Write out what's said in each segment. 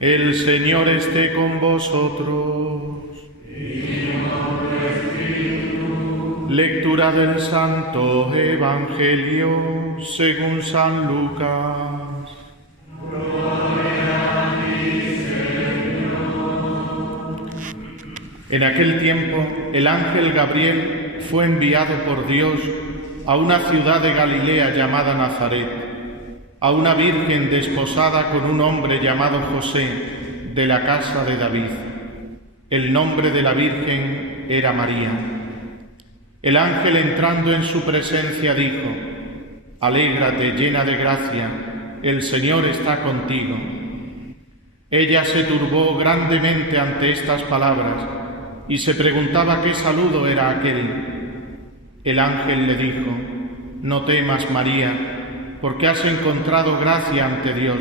El Señor esté con vosotros. Y con tu espíritu. Lectura del Santo Evangelio según San Lucas. Gloria a ti, Señor. En aquel tiempo, el ángel Gabriel fue enviado por Dios a una ciudad de Galilea llamada Nazaret, a una virgen desposada con un hombre llamado José, de la casa de David. El nombre de la virgen era María. El ángel, entrando en su presencia, dijo: Alégrate, llena de gracia, el Señor está contigo. Ella se turbó grandemente ante estas palabras y se preguntaba qué saludo era aquel. El ángel le dijo: No temas, María, porque has encontrado gracia ante Dios.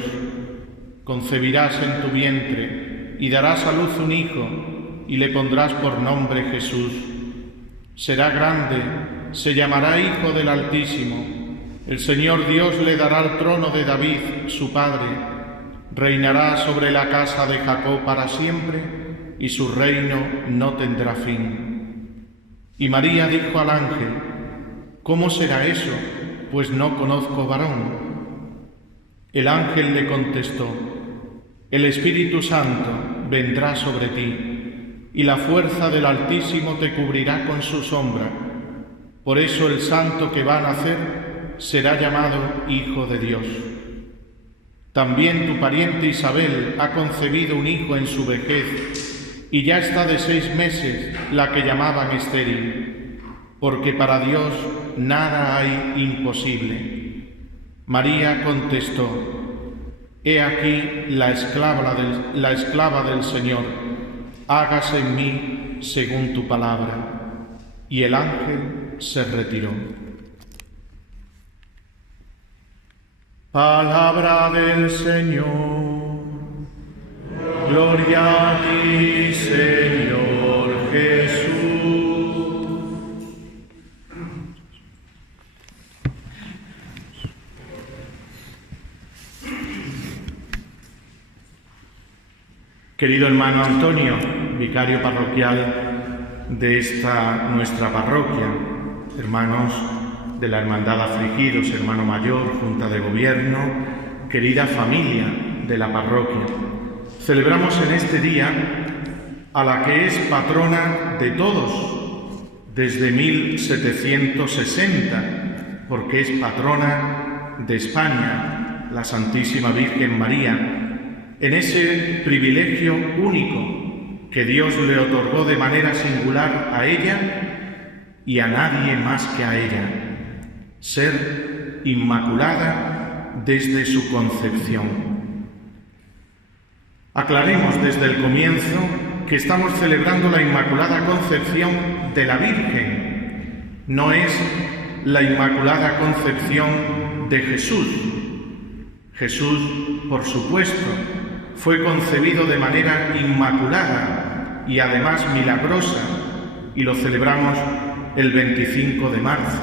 Concebirás en tu vientre y darás a luz un hijo y le pondrás por nombre Jesús. Será grande, se llamará Hijo del Altísimo. El Señor Dios le dará el trono de David, su padre. Reinará sobre la casa de Jacob para siempre y su reino no tendrá fin. Y María dijo al ángel: ¿Cómo será eso? Pues no conozco varón. El ángel le contestó: El Espíritu Santo vendrá sobre ti, y la fuerza del Altísimo te cubrirá con su sombra. Por eso el santo que va a nacer será llamado Hijo de Dios. También tu pariente Isabel ha concebido un hijo en su vejez, y ya está de 6 meses la que llamaban estéril, porque para Dios nada hay imposible. María contestó: He aquí la esclava del Señor, hágase en mí según tu palabra. Y el ángel se retiró. Palabra del Señor. Gloria a ti, Señor Jesús. Querido hermano Antonio, vicario parroquial de esta nuestra parroquia, hermanos de la Hermandad Afligidos, hermano mayor, Junta de Gobierno, querida familia de la parroquia, celebramos en este día a la que es patrona de todos desde 1760, porque es patrona de España, la Santísima Virgen María, en ese privilegio único que Dios le otorgó de manera singular a ella y a nadie más que a ella: ser inmaculada desde su concepción. Aclaremos desde el comienzo que estamos celebrando la Inmaculada Concepción de la Virgen, no es la Inmaculada Concepción de Jesús. Jesús, por supuesto, fue concebido de manera inmaculada y además milagrosa, y lo celebramos el 25 de marzo.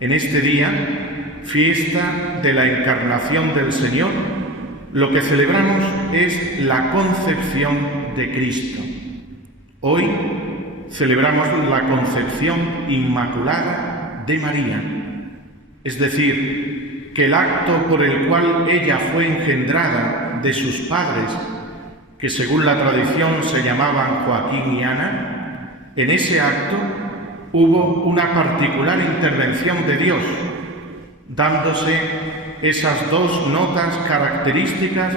En este día, fiesta de la Encarnación del Señor, lo que celebramos es la concepción de Cristo. Hoy celebramos la concepción inmaculada de María, es decir, que el acto por el cual ella fue engendrada de sus padres, que según la tradición se llamaban Joaquín y Ana, en ese acto hubo una particular intervención de Dios, dándose esas 2 notas características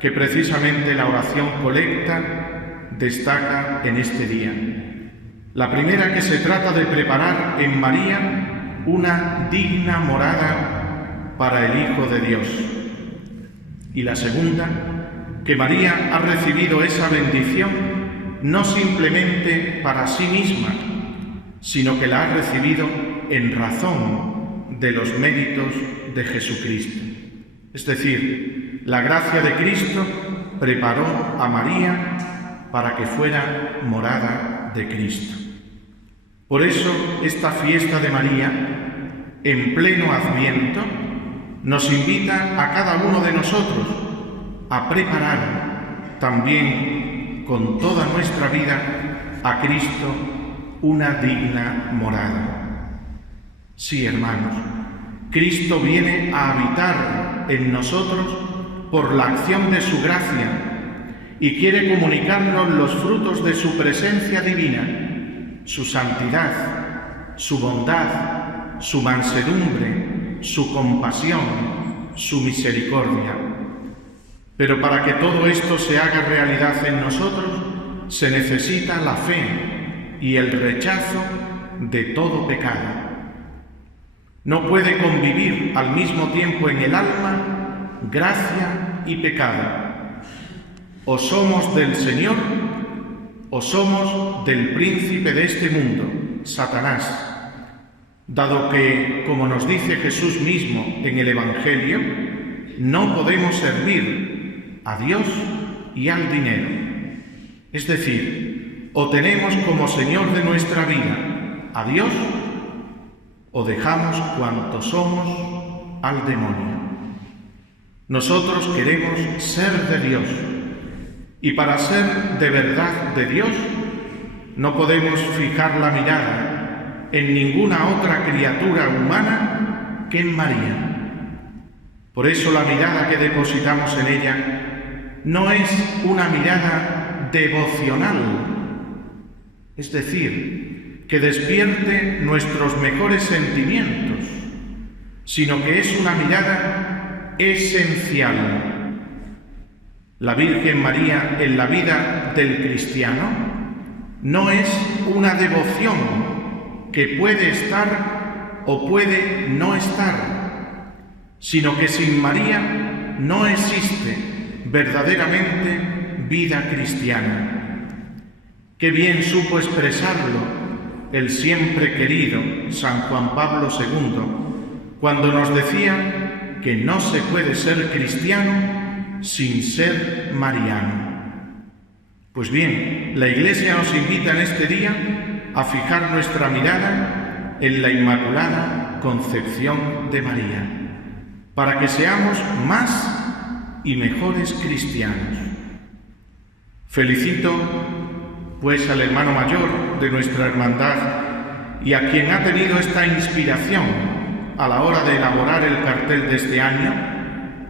que precisamente la oración colecta destaca en este día. La primera, que se trata de preparar en María una digna morada para el Hijo de Dios. Y la segunda, que María ha recibido esa bendición no simplemente para sí misma, sino que la ha recibido en razón de los méritos de Jesucristo. Es decir, la gracia de Cristo preparó a María para que fuera morada de Cristo. Por eso, esta fiesta de María, en pleno Adviento, nos invita a cada uno de nosotros a preparar también con toda nuestra vida a Cristo una digna morada. Sí, hermanos, Cristo viene a habitar en nosotros por la acción de su gracia y quiere comunicarnos los frutos de su presencia divina, su santidad, su bondad, su mansedumbre, su compasión, su misericordia. Pero para que todo esto se haga realidad en nosotros, se necesita la fe y el rechazo de todo pecado. No puede convivir al mismo tiempo en el alma gracia y pecado. O somos del Señor o somos del príncipe de este mundo, Satanás, dado que, como nos dice Jesús mismo en el Evangelio, no podemos servir a Dios y al dinero. Es decir, o tenemos como Señor de nuestra vida a Dios, o dejamos cuanto somos al demonio. Nosotros queremos ser de Dios, y para ser de verdad de Dios, no podemos fijar la mirada en ninguna otra criatura humana que en María. Por eso la mirada que depositamos en ella no es una mirada devocional, es decir, que despierte nuestros mejores sentimientos, sino que es una mirada esencial. La Virgen María en la vida del cristiano no es una devoción que puede estar o puede no estar, sino que sin María no existe verdaderamente vida cristiana. Qué bien supo expresarlo el siempre querido San Juan Pablo II, cuando nos decía que no se puede ser cristiano sin ser mariano. Pues bien, la Iglesia nos invita en este día a fijar nuestra mirada en la Inmaculada Concepción de María, para que seamos más y mejores cristianos. Felicito pues al hermano mayor de nuestra hermandad y a quien ha tenido esta inspiración a la hora de elaborar el cartel de este año,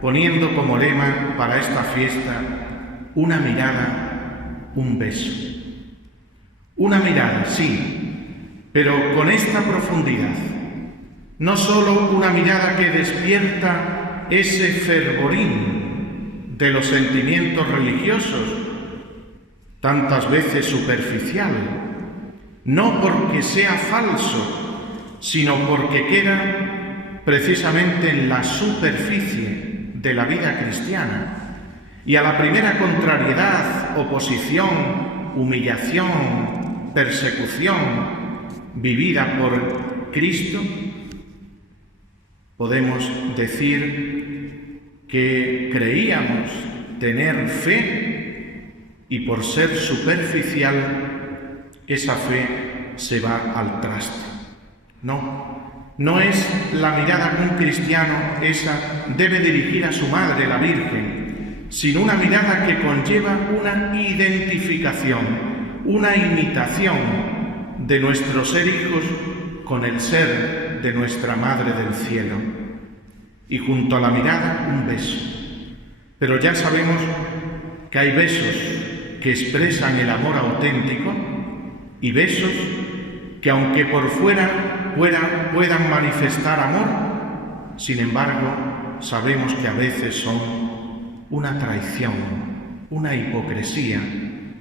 poniendo como lema para esta fiesta una mirada, un beso. Una mirada, sí, pero con esta profundidad. No solo una mirada que despierta ese fervorín de los sentimientos religiosos, tantas veces superficial, no porque sea falso, sino porque queda precisamente en la superficie de la vida cristiana, y a la primera contrariedad, oposición, humillación, persecución vivida por Cristo, podemos decir que creíamos tener fe y por ser superficial esa fe se va al traste. No es la mirada que un cristiano esa debe dirigir a su madre, la Virgen, sino una mirada que conlleva una identificación, una imitación de nuestro ser hijos con el ser de nuestra Madre del Cielo. Y junto a la mirada, un beso. Pero ya sabemos que hay besos que expresan el amor auténtico y besos que, aunque por fuera puedan manifestar amor, sin embargo, sabemos que a veces son una traición, una hipocresía,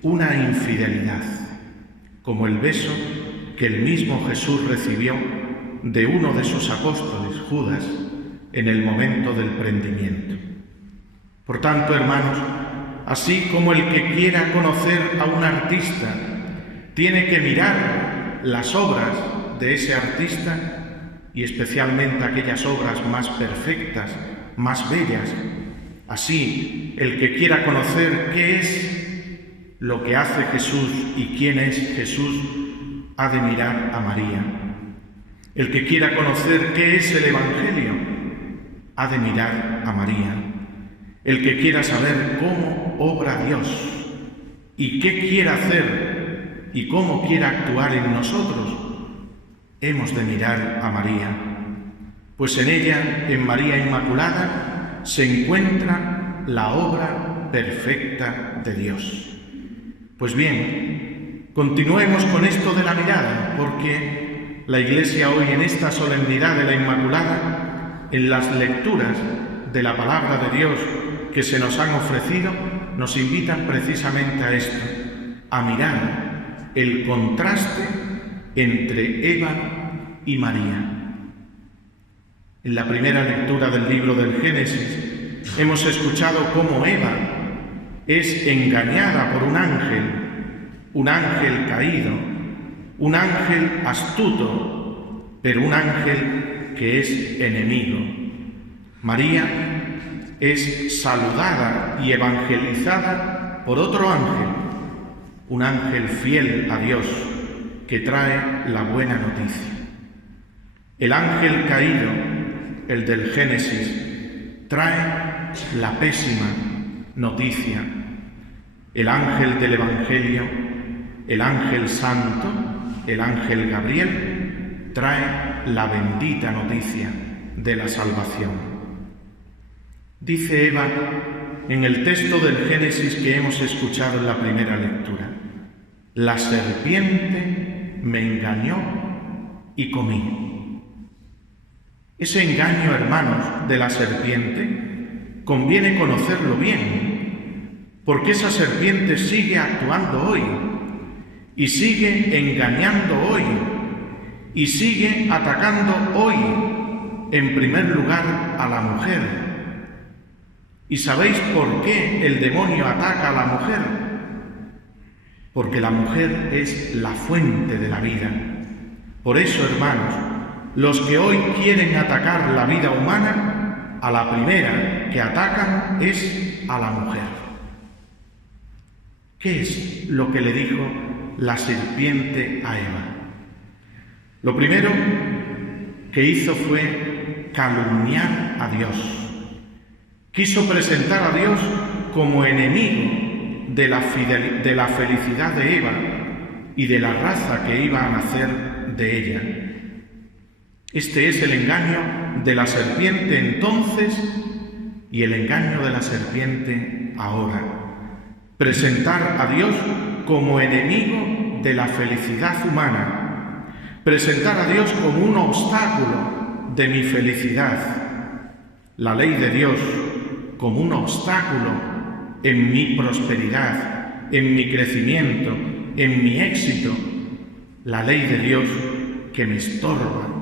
una infidelidad, como el beso que el mismo Jesús recibió de uno de sus apóstoles, Judas, en el momento del prendimiento. Por tanto, hermanos, así como el que quiera conocer a un artista tiene que mirar las obras de ese artista, y especialmente aquellas obras más perfectas, más bellas, así el que quiera conocer qué es lo que hace Jesús y quién es Jesús, ha de mirar a María. El que quiera conocer qué es el Evangelio, ha de mirar a María. El que quiera saber cómo obra Dios y qué quiere hacer y cómo quiere actuar en nosotros, hemos de mirar a María, pues en ella, en María Inmaculada, se encuentra la obra perfecta de Dios. Pues bien, continuemos con esto de la mirada, porque la Iglesia hoy en esta solemnidad de la Inmaculada, en las lecturas de la palabra de Dios que se nos han ofrecido, nos invitan precisamente a esto, a mirar el contraste entre Eva y María. En la primera lectura del libro del Génesis hemos escuchado cómo Eva es engañada por un ángel caído, un ángel astuto, pero un ángel que es enemigo. María es saludada y evangelizada por otro ángel, un ángel fiel a Dios que trae la buena noticia. El ángel caído, el del Génesis, trae la pésima noticia. El ángel del Evangelio, el ángel santo, el ángel Gabriel, trae la bendita noticia de la salvación. Dice Eva en el texto del Génesis que hemos escuchado en la primera lectura: la serpiente me engañó y comí. Ese engaño, hermanos, de la serpiente, conviene conocerlo bien, porque esa serpiente sigue actuando hoy, y sigue engañando hoy, y sigue atacando hoy, en primer lugar, a la mujer. ¿Y sabéis por qué el demonio ataca a la mujer? Porque la mujer es la fuente de la vida. Por eso, hermanos, los que hoy quieren atacar la vida humana, a la primera que atacan es a la mujer. ¿Qué es lo que le dijo la serpiente a Eva? Lo primero que hizo fue calumniar a Dios. Quiso presentar a Dios como enemigo de la felicidad de Eva y de la raza que iba a nacer de ella. Este es el engaño de la serpiente entonces y el engaño de la serpiente ahora. Presentar a Dios como enemigo de la felicidad humana. Presentar a Dios como un obstáculo de mi felicidad. La ley de Dios como un obstáculo en mi prosperidad, en mi crecimiento, en mi éxito. La ley de Dios que me estorba,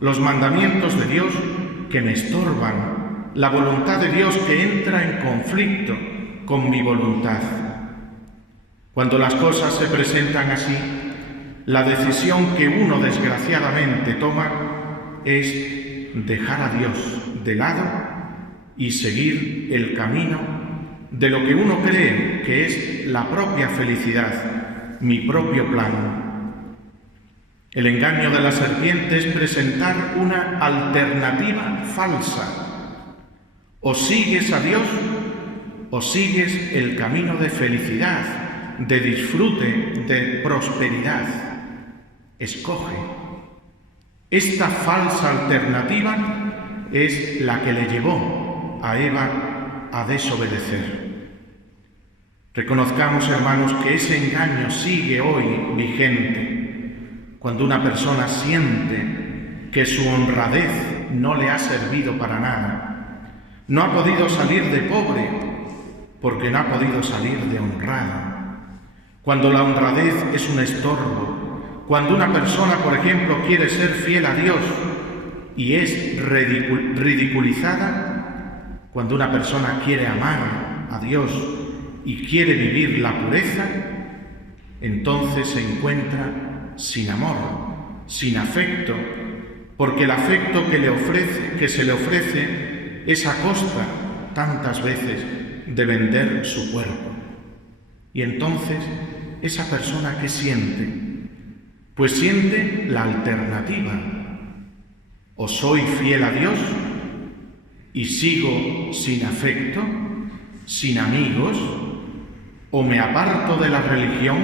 los mandamientos de Dios que me estorban, la voluntad de Dios que entra en conflicto con mi voluntad. Cuando las cosas se presentan así, la decisión que uno desgraciadamente toma es dejar a Dios de lado y seguir el camino de lo que uno cree que es la propia felicidad, mi propio plan. El engaño de la serpiente es presentar una alternativa falsa. O sigues a Dios o sigues el camino de felicidad, de disfrute, de prosperidad. Escoge. Esta falsa alternativa es la que le llevó a Eva a desobedecer. Reconozcamos, hermanos, que ese engaño sigue hoy vigente. Cuando una persona siente que su honradez no le ha servido para nada, no ha podido salir de pobre porque no ha podido salir de honrado. Cuando la honradez es un estorbo, cuando una persona, por ejemplo, quiere ser fiel a Dios y es ridiculizada, cuando una persona quiere amar a Dios y quiere vivir la pureza, entonces se encuentra sin amor, sin afecto, porque el afecto que se le ofrece es a costa, tantas veces, de vender su cuerpo. Y entonces, ¿esa persona qué siente? Pues siente la alternativa. O soy fiel a Dios y sigo sin afecto, sin amigos, o me aparto de la religión,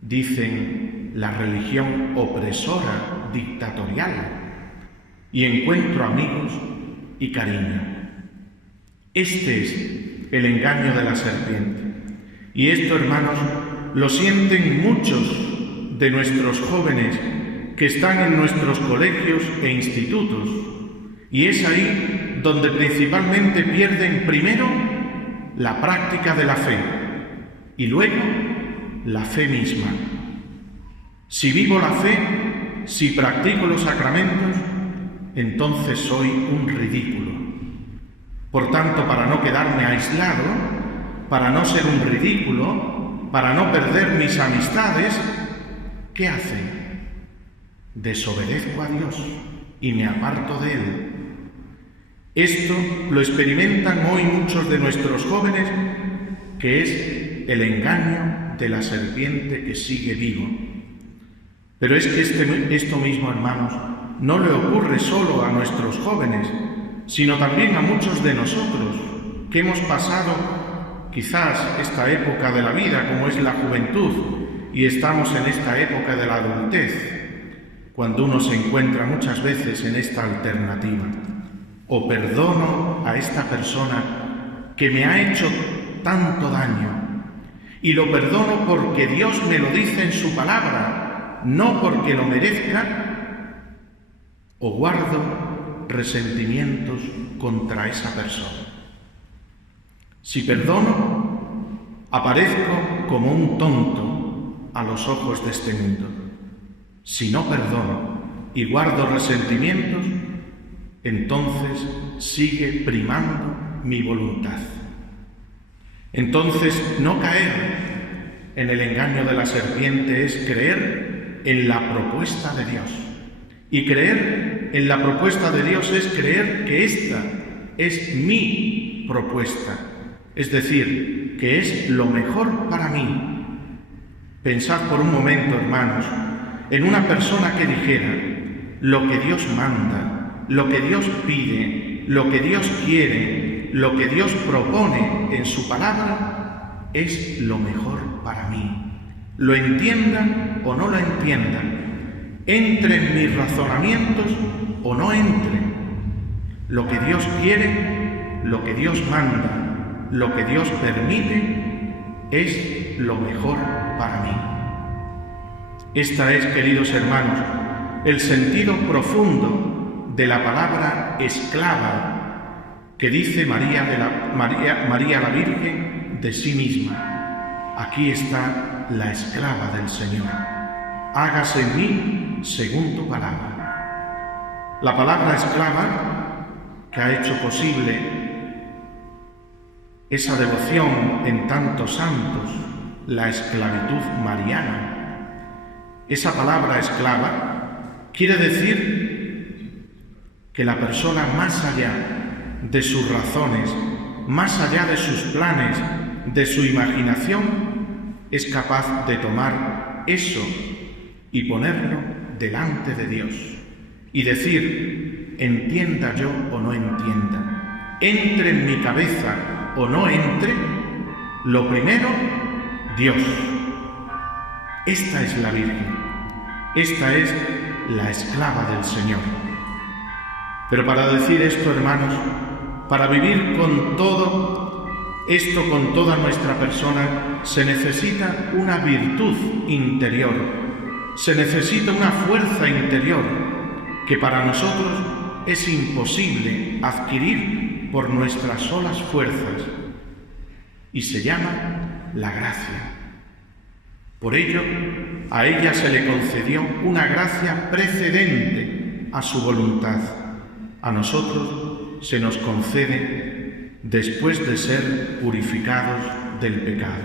dicen la religión opresora, dictatorial, y encuentro amigos y cariño. Este es el engaño de la serpiente. Y esto, hermanos, lo sienten muchos de nuestros jóvenes que están en nuestros colegios e institutos. Y es ahí donde principalmente pierden primero la práctica de la fe y luego la fe misma. Si vivo la fe, si practico los sacramentos, entonces soy un ridículo. Por tanto, para no quedarme aislado, para no ser un ridículo, para no perder mis amistades, ¿qué hacen? Desobedezco a Dios y me aparto de Él. Esto lo experimentan hoy muchos de nuestros jóvenes, que es el engaño de la serpiente que sigue vivo. Pero es que esto mismo, hermanos, no le ocurre solo a nuestros jóvenes, sino también a muchos de nosotros, que hemos pasado quizás esta época de la vida, como es la juventud, y estamos en esta época de la adultez, cuando uno se encuentra muchas veces en esta alternativa. O perdono a esta persona que me ha hecho tanto daño, y lo perdono porque Dios me lo dice en su palabra, no porque lo merezca, o guardo resentimientos contra esa persona. Si perdono, aparezco como un tonto a los ojos de este mundo. Si no perdono y guardo resentimientos, entonces sigue primando mi voluntad. Entonces, no caer en el engaño de la serpiente es creer en la propuesta de Dios. Y creer en la propuesta de Dios es creer que esta es mi propuesta, es decir, que es lo mejor para mí. Pensad por un momento, hermanos, en una persona que dijera: lo que Dios manda, lo que Dios pide, lo que Dios quiere, lo que Dios propone en su palabra es lo mejor para mí. Lo entiendan o no lo entiendan, entre en mis razonamientos o no entre. Lo que Dios quiere, lo que Dios manda, lo que Dios permite es lo mejor para mí. Esta es, queridos hermanos, el sentido profundo de la palabra esclava que dice María la Virgen de sí misma: aquí está la esclava del Señor, hágase en mí según tu palabra. La palabra esclava, que ha hecho posible esa devoción en tantos santos, la esclavitud mariana. Esa palabra esclava quiere decir que la persona, más allá de sus razones, más allá de sus planes, de su imaginación, es capaz de tomar eso y ponerlo delante de Dios y decir: entienda yo o no entienda, entre en mi cabeza o no entre, lo primero, Dios. Esta es la Virgen, esta es la esclava del Señor. Pero para decir esto, hermanos, para vivir con todo esto, con toda nuestra persona, se necesita una virtud interior, se necesita una fuerza interior que para nosotros es imposible adquirir por nuestras solas fuerzas, y se llama la gracia. Por ello, a ella se le concedió una gracia precedente a su voluntad. A nosotros se nos concede después de ser purificados del pecado.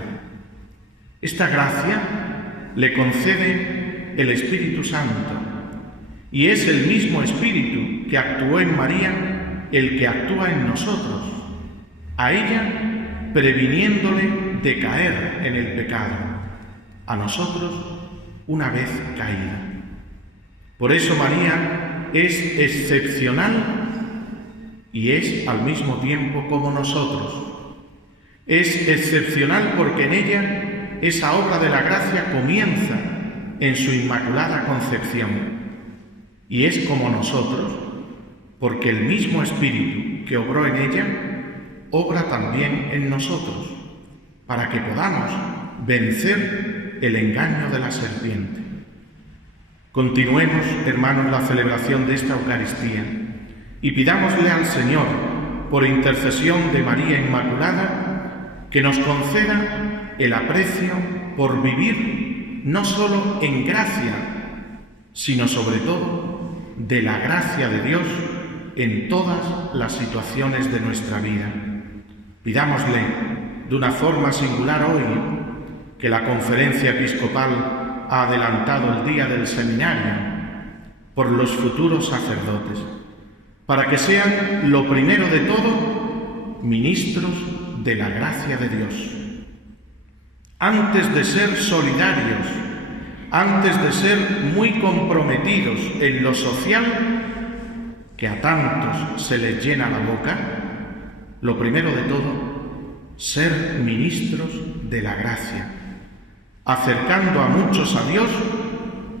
Esta gracia le concede el Espíritu Santo, y es el mismo Espíritu que actuó en María el que actúa en nosotros, a ella previniéndole de caer en el pecado, a nosotros una vez caída. Por eso María es excepcional y es al mismo tiempo como nosotros. Es excepcional porque en ella esa obra de la gracia comienza en su Inmaculada Concepción y es como nosotros, porque el mismo Espíritu que obró en ella, obra también en nosotros, para que podamos vencer el engaño de la serpiente. Continuemos, hermanos, la celebración de esta Eucaristía y pidámosle al Señor, por intercesión de María Inmaculada, que nos conceda el aprecio por vivir no solo en gracia, sino sobre todo de la gracia de Dios en todas las situaciones de nuestra vida. Pidámosle de una forma singular hoy que la Conferencia Episcopal ha adelantado el día del seminario por los futuros sacerdotes, para que sean lo primero de todo ministros de la gracia de Dios. Antes de ser solidarios, antes de ser muy comprometidos en lo social, que a tantos se les llena la boca, lo primero de todo, ser ministros de la gracia, acercando a muchos a Dios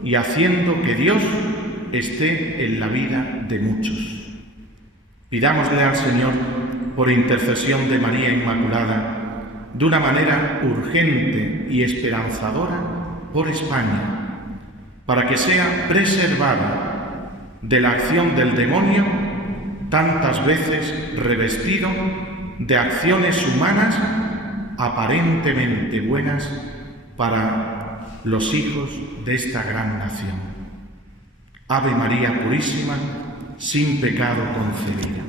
y haciendo que Dios esté en la vida de muchos. Pidámosle al Señor, por intercesión de María Inmaculada, de una manera urgente y esperanzadora por España, para que sea preservada de la acción del demonio, tantas veces revestido de acciones humanas aparentemente buenas para los hijos de esta gran nación. Ave María Purísima, sin pecado concebida.